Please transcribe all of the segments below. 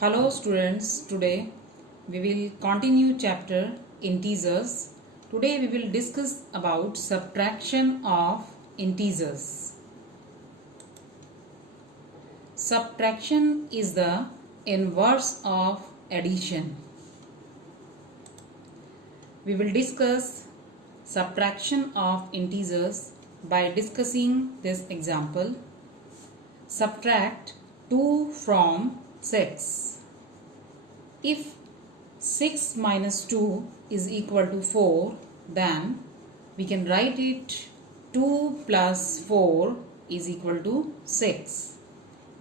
Hello students, today we will continue chapter integers. Today we will discuss about subtraction of integers. Subtraction is the inverse of addition. We will discuss subtraction of integers by discussing this example. Subtract 2 from 6. If 6 minus 2 is equal to 4, then we can write it 2 plus 4 is equal to 6.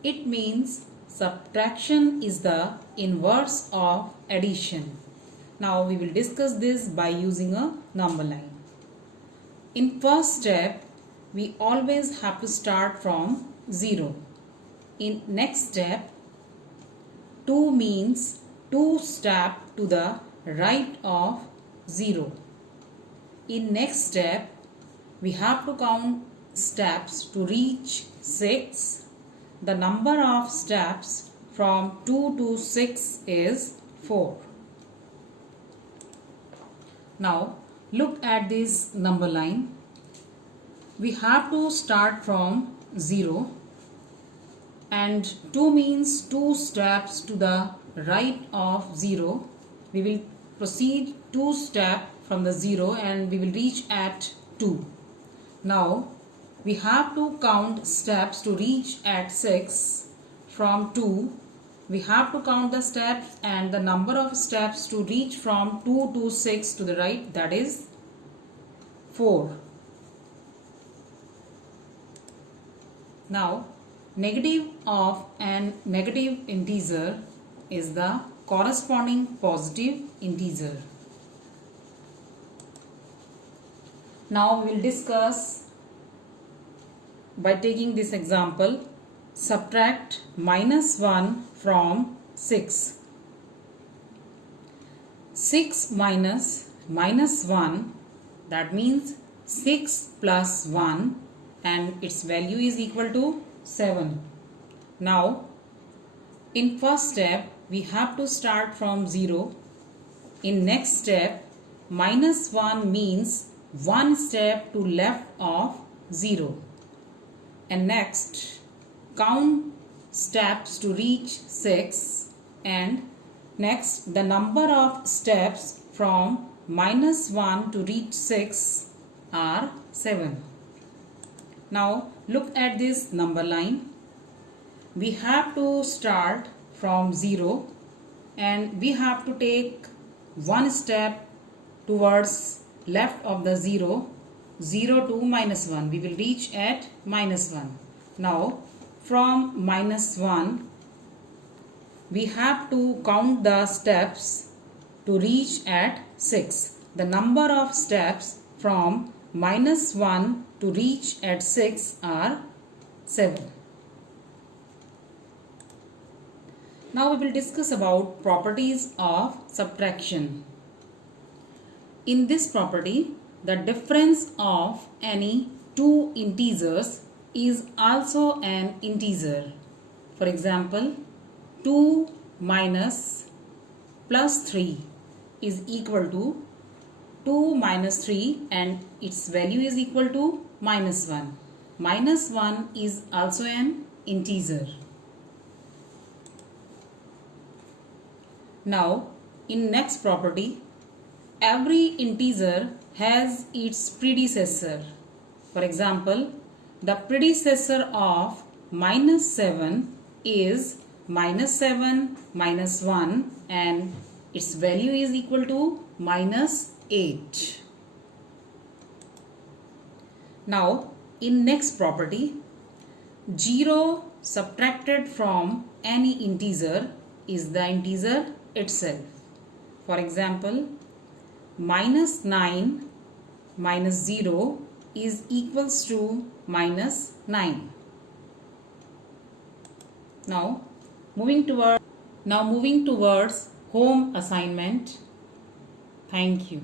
It means subtraction is the inverse of addition. Now we will discuss this by using a number line. In first step, we always have to start from 0. In next step, 2 means 2 steps to the right of 0. In next step, we have to count steps to reach 6. The number of steps from 2 to 6 is 4. Now look at this number line. We have to start from 0. And 2 means 2 steps to the right of 0. We will proceed 2 steps from the 0 and we will reach at 2. Now we have to count steps to reach at 6. From 2 we have to count the steps and the number of steps to reach from 2 to 6 to the right, that is 4. Now negative of an negative integer is the corresponding positive integer. Now we will discuss by taking this example. Subtract minus 1 from 6. 6 minus 1, that means 6 plus 1, and its value is equal to 7. Now in first step we have to start from 0. In next step, minus 1 means 1 step to left of 0. And next, count steps to reach 6. And next, the number of steps from minus 1 to reach 6 are 7. Now look at this number line. We have to start from 0 and we have to take 1 step towards left of the 0. 0 to minus 1. We will reach at minus 1. Now from minus 1 we have to count the steps to reach at 6. The number of steps from minus 1 to reach at 6 are 7. Now we will discuss about properties of subtraction. In this property, the difference of any two integers is also an integer. For example, 2 minus plus 3 is equal to 2 minus 3 and its value is equal to minus 1. Minus 1 is also an integer. Now in next property, every integer has its predecessor. For example, the predecessor of minus 7 is minus 7 minus 1 and its value is equal to minus 8. Now in next property, 0 subtracted from any integer is the integer itself. For example, minus 9 minus 0 is equals to minus 9. Now moving towards home assignment. Thank you.